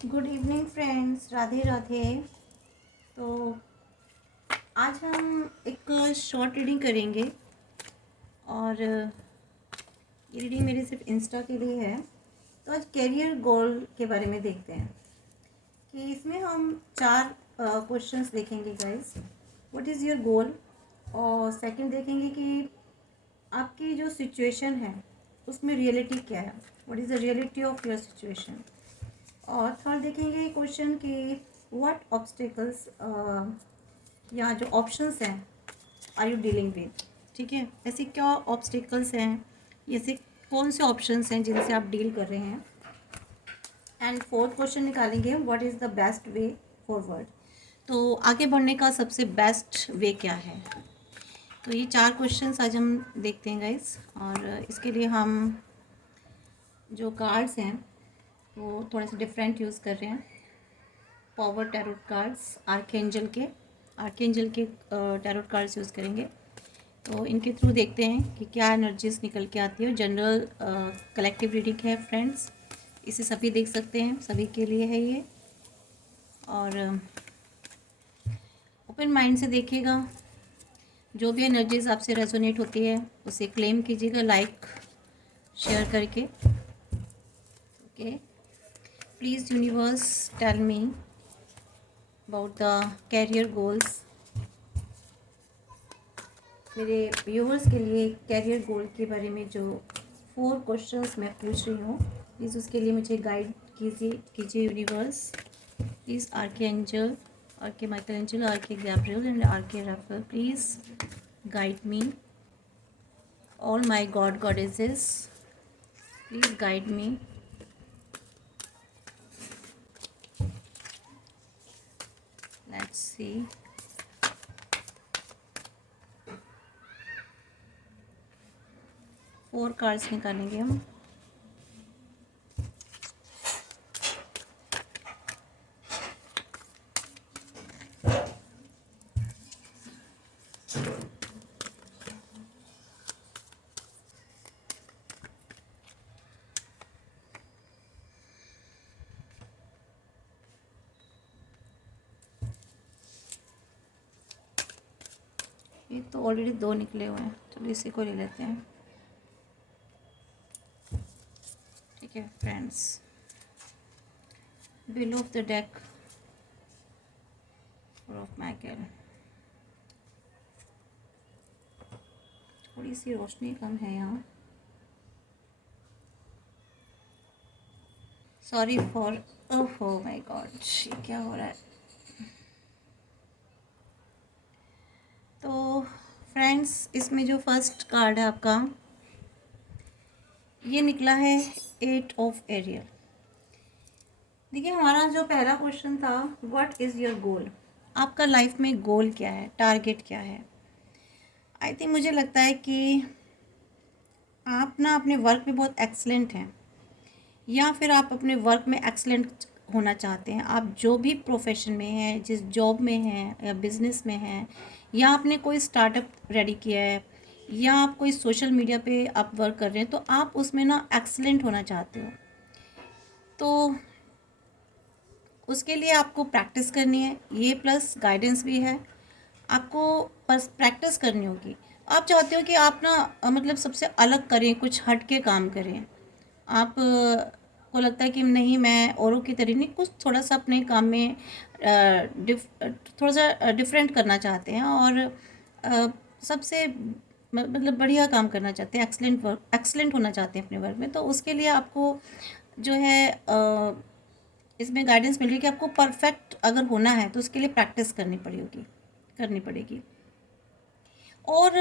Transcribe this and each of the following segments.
Good evening friends, Radhe Radhe. तो आज हम एक शॉर्ट रीडिंग करेंगे और ये रीडिंग मेरी सिर्फ इंस्टा के लिए है। तो आज कैरियर गोल के बारे में देखते हैं कि इसमें हम चार क्वेश्चंस देखेंगे guys. What is your goal, और सेकंड देखेंगे कि आपकी जो सिचुएशन है उसमें रियलिटी क्या है, what is the reality of your situation. और थर्ड देखेंगे क्वेश्चन कि व्हाट ऑब्स्टेकल्स या जो ऑप्शंस हैं आर यू डीलिंग विद। ठीक है, ऐसे क्या ऑब्स्टेकल्स हैं, ऐसे कौन से ऑप्शंस हैं जिनसे आप डील कर रहे हैं। एंड फोर्थ क्वेश्चन निकालेंगे what is the best way forward. तो आगे बढ़ने का सबसे बेस्ट वे क्या है। तो ये चार क्वेश्चंस आज हम देखते हैं गाइस। और इसके लिए हम जो कार्ड्स हैं वो थोड़े से डिफरेंट यूज़ कर रहे हैं। पावर टैरोट कार्ड्स आर्कएंजल के टैरोट कार्ड्स यूज़ करेंगे। तो इनके थ्रू देखते हैं कि क्या एनर्जीज निकल के आती है। जनरल कलेक्टिव रीडिंग है फ्रेंड्स, इसे सभी देख सकते हैं, सभी के लिए है ये। और ओपन माइंड से देखिएगा, जो भी एनर्जीज आपसे रेजोनेट होती है उसे क्लेम कीजिएगा लाइक शेयर करके। Okay, please universe tell me about the career goals. मेरे व्यूअर्स के लिए कैरियर गोल के बारे में जो 4 क्वेश्चंस मैं पूछ रही हूँ, प्लीज़ उसके लिए मुझे गाइड कीजिए universe. Please archangel, arch Michael angel, arch Gabriel and arch Raphael, please guide me. All my god goddesses, please guide me. Let's see. Four cards निकालेंगे हम। ये तो already 2 निकले हुए हैं, चलो इसी को ले लेते हैं। ठीक है friends, below of the deck of Michael. थोड़ी सी रोशनी कम है यहाँ, sorry for. Oh my God, ये क्या हो रहा है। तो फ्रेंड्स, इसमें जो फर्स्ट कार्ड है आपका, ये निकला है 8 ऑफ एरियल। देखिए, हमारा जो पहला क्वेश्चन था व्हाट इज़ योर गोल, आपका लाइफ में गोल क्या है, टारगेट क्या है। आई थिंक मुझे लगता है कि आप ना अपने वर्क में बहुत एक्सलेंट हैं, या फिर आप अपने वर्क में एक्सलेंट होना चाहते हैं। आप जो भी प्रोफेशन में हैं, जिस जॉब में हैं या बिज़नेस में हैं, या आपने कोई स्टार्टअप रेडी किया है, या आप कोई सोशल मीडिया पे आप वर्क कर रहे हैं, तो आप उसमें ना एक्सलेंट होना चाहते हो। तो उसके लिए आपको प्रैक्टिस करनी है, ये प्लस गाइडेंस भी है। आपको बस प्रैक्टिस करनी होगी। आप चाहते हो कि आप ना मतलब सबसे अलग करें, कुछ हट के काम करें। आप को लगता है कि नहीं, मैं औरों की तरह नहीं, कुछ थोड़ा सा अपने काम में थोड़ा सा डिफरेंट करना चाहते हैं, और सबसे मतलब बढ़िया काम करना चाहते हैं, एक्सलेंट होना चाहते हैं अपने वर्क में। तो उसके लिए आपको जो है इसमें गाइडेंस मिल रही है कि आपको परफेक्ट अगर होना है तो उसके लिए प्रैक्टिस करनी पड़ेगी। और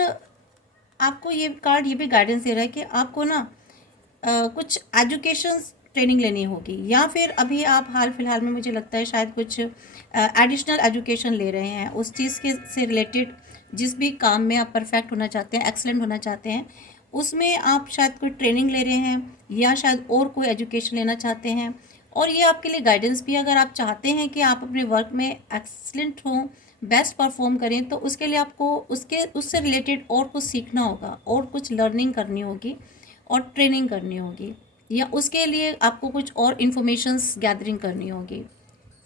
आपको ये कार्ड ये भी गाइडेंस दे रहा है कि आपको ना कुछ एजुकेशन ट्रेनिंग लेनी होगी, या फिर अभी आप हाल फिलहाल में मुझे लगता है शायद कुछ एडिशनल एजुकेशन ले रहे हैं उस चीज़ के से रिलेटेड। जिस भी काम में आप परफेक्ट होना चाहते हैं, एक्सलेंट होना चाहते हैं, उसमें आप शायद कोई ट्रेनिंग ले रहे हैं, या शायद और कोई एजुकेशन लेना चाहते हैं। और ये आपके लिए गाइडेंस भी है, अगर आप चाहते हैं कि आप अपने वर्क में एक्सलेंट हों, बेस्ट परफॉर्म करें, तो उसके लिए आपको उससे रिलेटेड और कुछ सीखना होगा, और कुछ लर्निंग करनी होगी, और ट्रेनिंग करनी होगी। या उसके लिए आपको कुछ और इन्फॉर्मेशंस गैदरिंग करनी होगी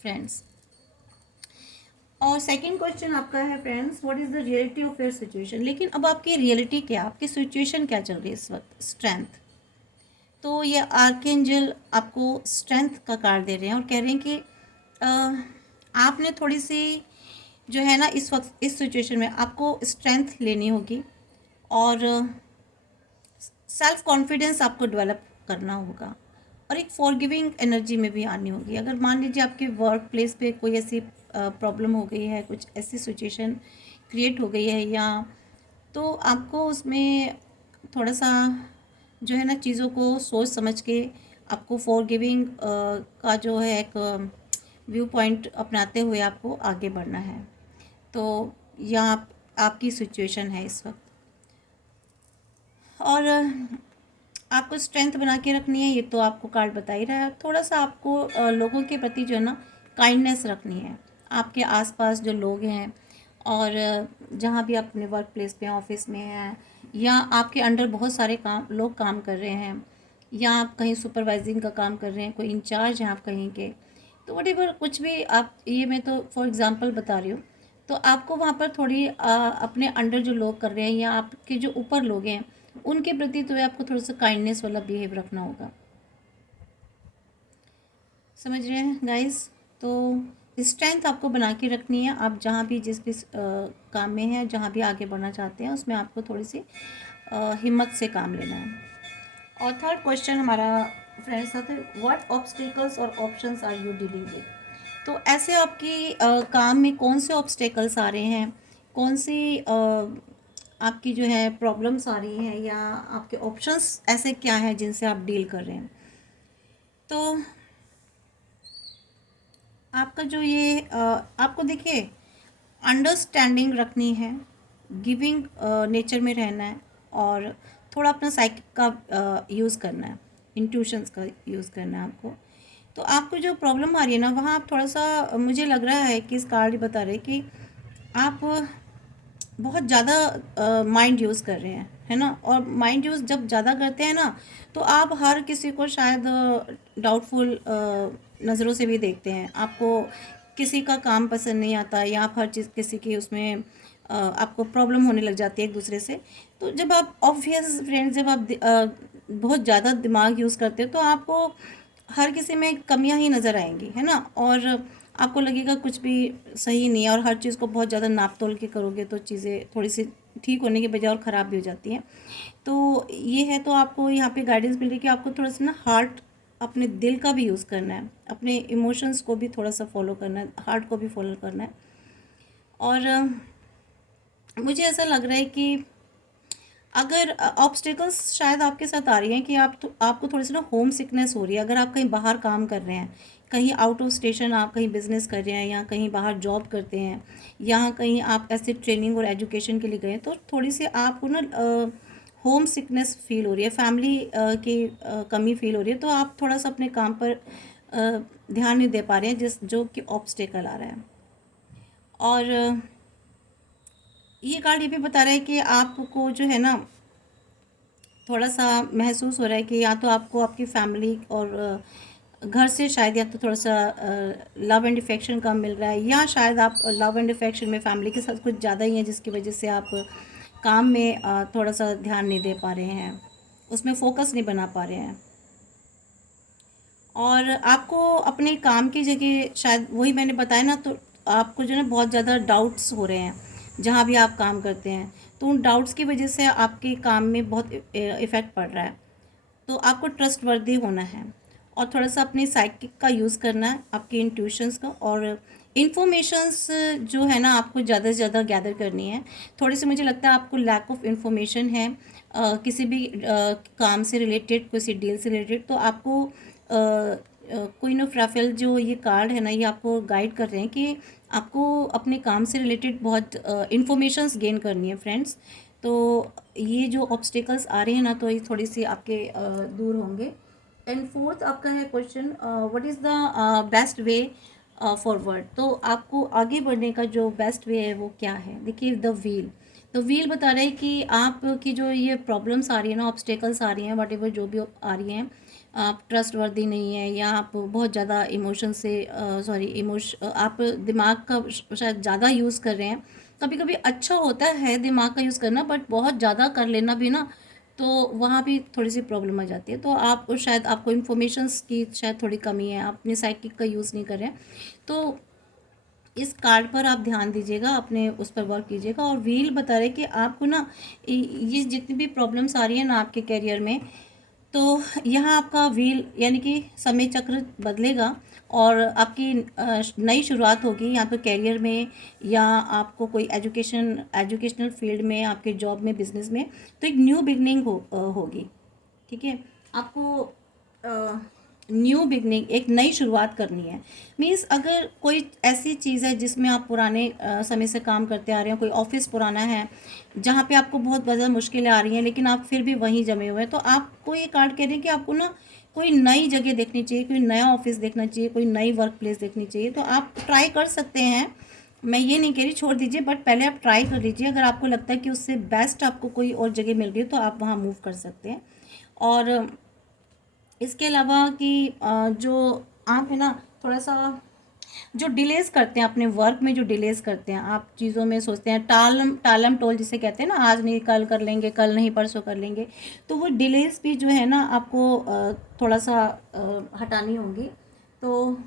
फ्रेंड्स। और सेकंड क्वेश्चन आपका है friends, what is the reality of your situation. लेकिन अब आपकी रियलिटी क्या, आपकी सिचुएशन क्या चल रही है इस वक्त। स्ट्रेंथ, तो ये आर्कएंजल आपको स्ट्रेंथ का कार्ड दे रहे हैं और कह रहे हैं कि आपने थोड़ी सी जो है ना इस वक्त इस सिचुएशन में आपको स्ट्रेंथ लेनी होगी और सेल्फ कॉन्फिडेंस आपको डेवलप करना होगा और एक फॉरगिविंग एनर्जी में भी आनी होगी। अगर मान लीजिए आपके वर्क प्लेस पे कोई ऐसी प्रॉब्लम हो गई है, कुछ ऐसी सिचुएशन क्रिएट हो गई है, या तो आपको उसमें थोड़ा सा जो है ना चीज़ों को सोच समझ के आपको फॉरगिविंग का जो है एक व्यू पॉइंट अपनाते हुए आपको आगे बढ़ना है। तो यह आपकी सिचुएशन है इस वक्त। और आपको स्ट्रेंथ बना के रखनी है, ये तो आपको कार्ड बता ही रहा है। थोड़ा सा आपको लोगों के प्रति जो है ना काइंडनेस रखनी है। आपके आसपास जो लोग हैं और जहाँ भी आप अपने वर्क प्लेस पे ऑफिस में हैं, या आपके अंडर बहुत सारे लोग काम कर रहे हैं, या आप कहीं सुपरवाइजिंग का काम कर रहे हैं, कोई इंचार्ज हैं आप कहीं के, तो वटेवर कुछ भी आप, ये मैं तो फॉर एग्ज़ाम्पल बता रही हूँ। तो आपको वहाँ पर थोड़ी अपने अंडर जो लोग कर रहे हैं या आपके जो ऊपर लोग हैं उनके प्रति तो आपको थोड़ा सा काइंडनेस वाला बिहेव रखना होगा। समझ रहे हैं गाइस। तो स्ट्रेंथ आपको बना के रखनी है। आप जहाँ भी जिस भी काम में हैं, जहाँ भी आगे बढ़ना चाहते हैं, उसमें आपको थोड़ी सी हिम्मत से काम लेना है। और थर्ड क्वेश्चन हमारा फ्रेंड्स साथ है, व्हाट ऑब्स्टिकल्स और options are you dealing with. तो ऐसे आपकी काम में कौन से ऑब्स्टेकल्स आ रहे हैं, कौन सी आपकी जो है प्रॉब्लम्स आ रही हैं, या आपके ऑप्शंस ऐसे क्या हैं जिनसे आप डील कर रहे हैं। तो आपका जो ये आपको देखिए अंडरस्टैंडिंग रखनी है, गिविंग नेचर में रहना है, और थोड़ा अपना साइकिक का यूज़ करना है, इंट्यूशंस का यूज़ करना है आपको। तो आपको जो प्रॉब्लम आ रही है ना, वहाँ आप थोड़ा सा, मुझे लग रहा है कि इस कार्ड बता रहे कि आप बहुत ज़्यादा माइंड यूज़ कर रहे हैं, है ना। और माइंड यूज़ जब ज़्यादा करते हैं ना, तो आप हर किसी को शायद डाउटफुल नज़रों से भी देखते हैं। आपको किसी का काम पसंद नहीं आता, या आप हर चीज़ किसी की उसमें आपको प्रॉब्लम होने लग जाती है एक दूसरे से। तो जब आप ऑब्वियस फ्रेंड्स, जब आप बहुत ज़्यादा दिमाग यूज़ करते हो, तो आपको हर किसी में कमियां ही नज़र आएंगी, है ना। और आपको लगेगा कुछ भी सही नहीं है, और हर चीज़ को बहुत ज़्यादा नाप तोल के करोगे तो चीज़ें थोड़ी सी ठीक होने के बजाय और ख़राब भी हो जाती हैं। तो ये है, तो आपको यहाँ पे गाइडेंस मिल रही है कि आपको थोड़ा सा ना हार्ट, अपने दिल का भी यूज़ करना है, अपने इमोशंस को भी थोड़ा सा फॉलो करना है, हार्ट को भी फॉलो करना है। और मुझे ऐसा लग रहा है कि अगर ऑब्स्टिकल्स शायद आपके साथ आ रही हैं कि आपको थोड़ी सी ना होम सिकनेस हो रही है। अगर आप कहीं बाहर काम कर रहे हैं, कहीं आउट ऑफ स्टेशन आप कहीं बिजनेस कर रहे हैं, या कहीं बाहर जॉब करते हैं, या कहीं आप ऐसे ट्रेनिंग और एजुकेशन के लिए गए, तो थोड़ी सी आपको ना होम सिकनेस फील हो रही है, फैमिली की कमी फील हो रही है। तो आप थोड़ा सा अपने काम पर ध्यान नहीं दे पा रहे हैं, जो कि ऑब्स्टिकल आ रहा है। और ये कार्ड ये भी बता रहा है कि आपको जो है ना थोड़ा सा महसूस हो रहा है कि या तो आपको आपकी फैमिली और घर से शायद, या तो थोड़ा सा लव एंड अफेक्शन कम मिल रहा है, या शायद आप लव एंड अफेक्शन में फैमिली के साथ कुछ ज़्यादा ही है, जिसकी वजह से आप काम में थोड़ा सा ध्यान नहीं दे पा रहे हैं, उसमें फोकस नहीं बना पा रहे हैं। और आपको अपने काम की जगह शायद वही मैंने बताया ना, तो आपको जो है बहुत ज़्यादा डाउट्स हो रहे हैं जहाँ भी आप काम करते हैं। तो उन डाउट्स की वजह से आपके काम में बहुत इफ़ेक्ट पड़ रहा है। तो आपको ट्रस्ट वर्दी होना है, और थोड़ा सा अपनी साइकिक का यूज़ करना है, आपके इंट्यूशंस का, और इन्फॉर्मेशंस जो है ना आपको ज़्यादा से ज़्यादा गैदर करनी है। थोड़ी सी मुझे लगता है आपको लैक ऑफ इन्फॉर्मेशन है किसी भी काम से रिलेटेड, किसी डील से रिलेटेड। तो आपको क्वीन ऑफ राफेल जो ये कार्ड है ना, ये आपको गाइड कर रहे हैं कि आपको अपने काम से रिलेटेड बहुत इन्फॉर्मेशंस गेन करनी है फ्रेंड्स। तो ये जो ऑब्स्टिकल्स आ रहे हैं ना, तो ये थोड़ी सी आपके दूर होंगे। एंड फोर्थ आपका है question, what is the best way forward. तो आपको आगे बढ़ने का जो बेस्ट वे है वो क्या है। देखिए द व्हील बता रहे हैं कि आपकी जो ये प्रॉब्लम्स आ रही है ना, ऑब्स्टेकल्स आ रही हैं, वट एवर जो भी आ रही हैं, आप ट्रस्टवर्दी नहीं है, या आप बहुत ज़्यादा इमोशन से आप दिमाग का शायद ज़्यादा यूज़ कर रहे हैं। कभी कभी अच्छा होता है दिमाग का यूज़ करना, बट बहुत ज़्यादा कर लेना भी ना, तो वहाँ भी थोड़ी सी प्रॉब्लम आ जाती है। तो आप शायद आपको इन्फॉर्मेशंस की शायद थोड़ी कमी है, आप अपने साइकिक का यूज़ नहीं कर रहे हैं। तो इस कार्ड पर आप ध्यान दीजिएगा, अपने उस पर वर्क कीजिएगा। और व्हील बता रहे कि आपको ना ये जितनी भी प्रॉब्लम्स आ रही हैं ना आपके करियर में, तो यहाँ आपका व्हील यानी कि समय चक्र बदलेगा, और आपकी नई शुरुआत होगी यहाँ पर करियर में, या आपको कोई एजुकेशनल फील्ड में, आपके जॉब में, बिजनेस में। तो एक न्यू बिगनिंग होगी। ठीक है, आपको न्यू बिगनिंग, एक नई शुरुआत करनी है। मीन्स अगर कोई ऐसी चीज़ है जिसमें आप पुराने समय से काम करते आ रहे हैं, कोई ऑफिस पुराना है जहाँ पे आपको बहुत ज़्यादा मुश्किलें आ रही हैं, लेकिन आप फिर भी वहीं जमे हुए हैं, तो आपको ये कार्ड कह रहे हैं कि आपको ना कोई नई जगह देखनी चाहिए, कोई नया ऑफिस देखना चाहिए, कोई नई वर्क प्लेस देखनी चाहिए। तो आप ट्राई कर सकते हैं, मैं ये नहीं कह रही छोड़ दीजिए, बट पहले आप ट्राई कर लीजिए। अगर आपको लगता है कि उससे बेस्ट आपको कोई और जगह मिल रही है, तो आप वहाँ मूव कर सकते हैं। और इसके अलावा कि जो आप है ना थोड़ा सा जो डिलेज करते हैं अपने वर्क में, जो डिलेज करते हैं, आप चीज़ों में सोचते हैं, टालम टालम टोल जिसे कहते हैं ना, आज नहीं कल कर लेंगे, कल नहीं परसों कर लेंगे। तो वो डिलेज भी जो है ना आपको थोड़ा सा हटानी होगी। तो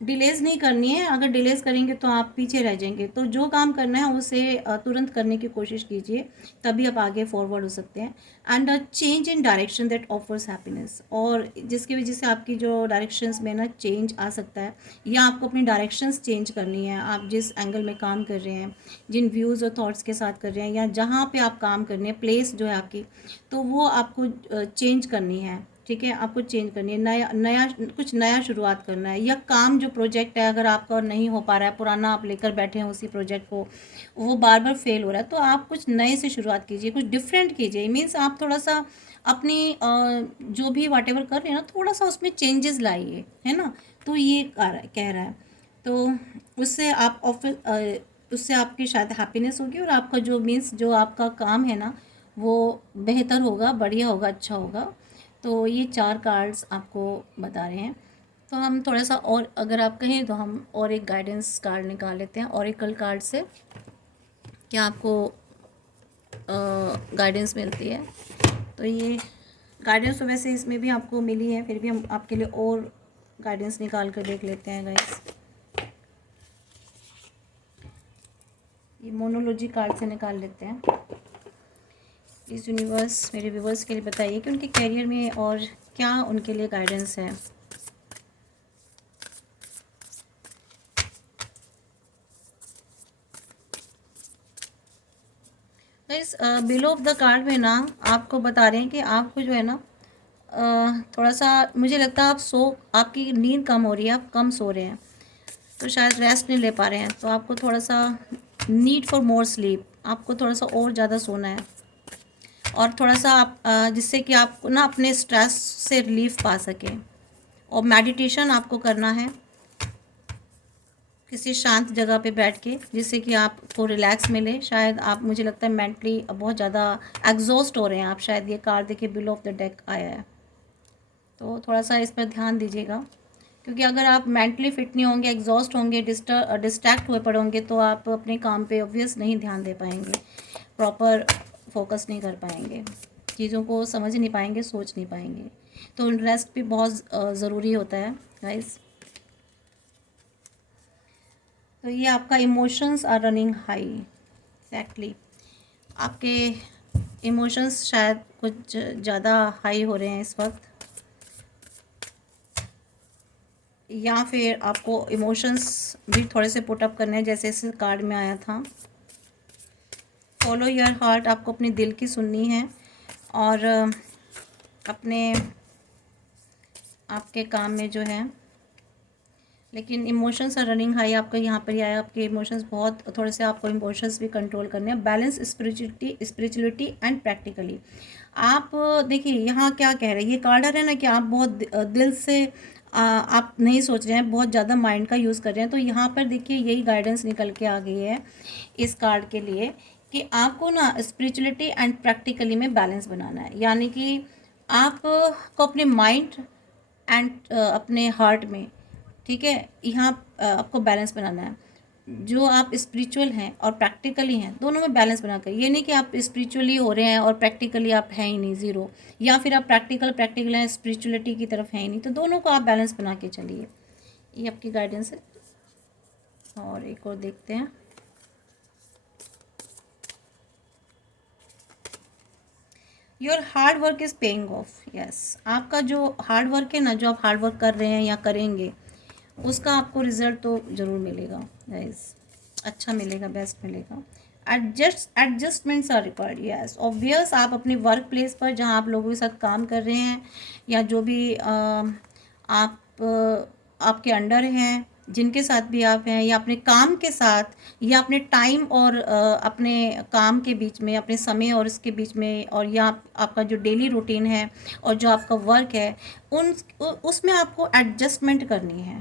डिलेज़ नहीं करनी है, अगर डिलेज़ करेंगे तो आप पीछे रह जाएंगे। तो जो काम करना है उसे तुरंत करने की कोशिश कीजिए, तभी आप आगे फॉरवर्ड हो सकते हैं। And a change in direction that offers happiness, और जिसकी वजह से आपकी जो डायरेक्शंस में ना चेंज आ सकता है, या आपको अपनी डायरेक्शंस चेंज करनी है। आप जिस एंगल में काम कर रहे हैं, जिन व्यूज़ और थॉट्स के साथ कर रहे हैं, या जहाँ पे आप काम कर रहे हैं, प्लेस जो है आपकी, तो वो आपको चेंज करनी है। ठीक है, आपको चेंज करनी है, नया नया कुछ नया शुरुआत करना है। या काम जो प्रोजेक्ट है अगर आपका नहीं हो पा रहा है, पुराना आप लेकर बैठे हैं उसी प्रोजेक्ट को, वो बार बार फेल हो रहा है, तो आप कुछ नए से शुरुआत कीजिए, कुछ डिफरेंट कीजिए। मीन्स आप थोड़ा सा अपनी जो भी वाट एवर कर रहे हैं ना, थोड़ा सा उसमें चेंजेस लाइए, है ना। तो ये कह रहा है। तो उससे आप ऑफिस उससे आपकी शायद हैप्पीनेस होगी, और आपका जो मीन्स जो आपका काम है ना, वो बेहतर होगा, बढ़िया होगा, अच्छा होगा। तो ये 4 कार्ड्स आपको बता रहे हैं। तो हम थोड़ा सा और, अगर आप कहें तो हम और एक गाइडेंस कार्ड निकाल लेते हैं ओरेकल कार्ड से, क्या आपको गाइडेंस मिलती है। तो ये गाइडेंस तो वैसे इसमें भी आपको मिली है, फिर भी हम आपके लिए और गाइडेंस निकाल कर देख लेते हैं गाइस। ये मोनोलॉजी कार्ड से निकाल लेते हैं। प्लीज़ यूनिवर्स मेरे व्यूवर्स के लिए बताइए कि उनके करियर में और क्या उनके लिए गाइडेंस है। Guys below of the card में ना आपको बता रहे हैं कि आपको जो है ना थोड़ा सा, मुझे लगता है आपकी नींद कम हो रही है, आप कम सो रहे हैं, तो शायद रेस्ट नहीं ले पा रहे हैं। तो आपको थोड़ा सा नीड फॉर मोर स्लीप, आपको थोड़ा सा और ज़्यादा सोना है। और थोड़ा सा आप जिससे कि आप ना अपने स्ट्रेस से रिलीफ पा सकें। और मेडिटेशन आपको करना है किसी शांत जगह पे बैठ के, जिससे कि आपको रिलैक्स मिले। शायद आप, मुझे लगता है मेंटली बहुत ज़्यादा एग्जॉस्ट हो रहे हैं आप, शायद ये कार्ड देखिए बिलो ऑफ द डेक आया है। तो थोड़ा सा इस पर ध्यान दीजिएगा, क्योंकि अगर आप मेंटली फिट नहीं होंगे, एग्जॉस्ट होंगे, डिस्ट्रैक्ट हुए पड़ोगे, तो आप अपने काम पे ऑब्वियस नहीं ध्यान दे पाएंगे, प्रॉपर फोकस नहीं कर पाएंगे, चीज़ों को समझ नहीं पाएंगे, सोच नहीं पाएंगे। तो रेस्ट भी बहुत ज़रूरी होता है गाइस। तो ये आपका emotions are running high, exactly आपके इमोशंस शायद कुछ ज़्यादा हाई हो रहे हैं इस वक्त, या फिर आपको इमोशंस भी थोड़े से पुट अप करने हैं, जैसे इस कार्ड में आया था। फॉलो योर हार्ट, आपको अपने दिल की सुननी है, और अपने आपके काम में जो है, लेकिन इमोशंस आर रनिंग हाई आपका यहाँ पर ही आया। आपके इमोशंस बहुत, थोड़े से आपको इमोशंस भी कंट्रोल करने हैं। Balance spirituality and practically. आप देखिए यहाँ क्या कह रहे हैं, ये कार्ड आ रहा है ना कि आप बहुत दिल से आप नहीं सोच रहे हैं, बहुत ज़्यादा माइंड का यूज़ कर रहे हैं। तो यहाँ पर देखिए यही गाइडेंस निकल के आ गई है इस कार्ड के लिए, कि आपको ना स्पिरिचुअलिटी एंड प्रैक्टिकली में बैलेंस बनाना है। यानी कि आप को अपने माइंड एंड अपने हार्ट में, ठीक है, यहाँ आपको बैलेंस बनाना है। जो आप स्पिरिचुअल हैं और प्रैक्टिकली हैं, दोनों में बैलेंस बनाकर, ये नहीं कि आप स्पिरिचुअली हो रहे हैं और प्रैक्टिकली आप हैं ही नहीं, ज़ीरो, या फिर आप प्रैक्टिकल हैं स्पिरिचुअलिटी की तरफ हैं ही नहीं। तो दोनों को आप बैलेंस बना के चलिए। ये आपकी गाइडेंस है। और एक और देखते हैं। Your hard work is paying off. Yes, आपका जो हार्ड वर्क है ना, जो आप हार्ड वर्क कर रहे हैं या करेंगे, उसका आपको रिजल्ट तो ज़रूर मिलेगा गाइस, अच्छा मिलेगा, बेस्ट मिलेगा। Adjustments are required. Yes, obvious, आप अपने वर्क प्लेस पर जहाँ आप लोगों के साथ काम कर रहे हैं, या जो भी आप आपके अंडर हैं, जिनके साथ भी आप हैं, या अपने काम के साथ, या अपने टाइम और अपने काम के बीच में, अपने समय और इसके बीच में, और या आपका जो डेली रूटीन है और जो आपका वर्क है, उन उसमें आपको एडजस्टमेंट करनी है,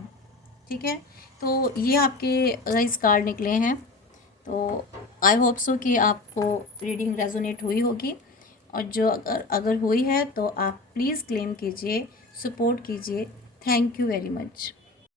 ठीक है। तो ये आपके गाइस कार्ड निकले हैं। तो आई होप सो कि आपको रीडिंग रेजोनेट हुई होगी, और जो अगर हुई है तो आप प्लीज़ क्लेम कीजिए, सपोर्ट कीजिए। Thank you very much.